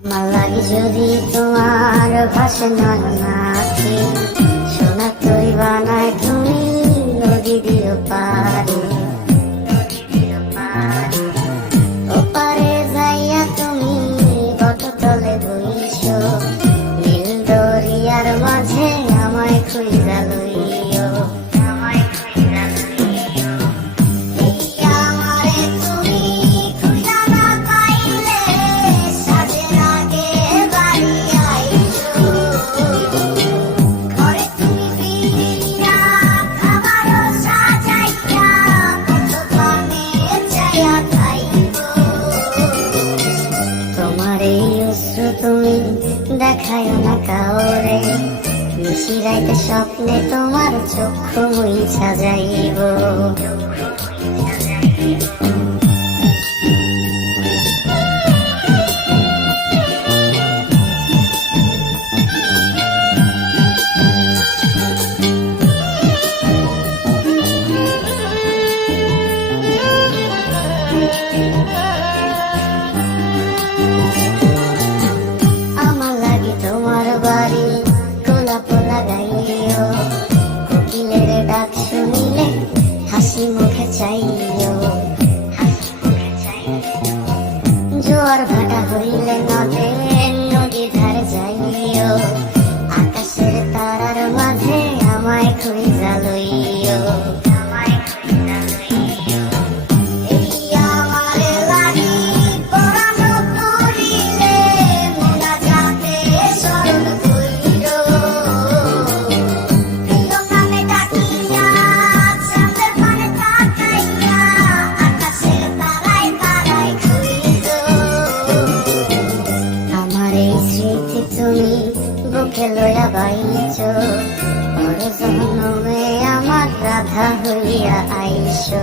আমার লাগে যদি তোমার ভাষা নয় নাকি সোনা তুই বানায় তুমি নদী দিও পারে ওপারে যাইয়া তুমি বটতলে বইছো নীল দরিয়ার মাঝে আমায় খুঁজা লইও তুমি দেখায় না কাউরে নিশি রাইতে স্বপ্নে তোমার চক্ষু মুইছা যাইব হাসি মুখে চাইও জোয়ার ভাটা হইলে নদে নদীর ধারে যাইও আকাশের তারার মাঝে আমায় খুঁজা লইও তুমি বুকে লইয়া বাইছো বড় জন্মে আমার রাধা হইয়া আইছো।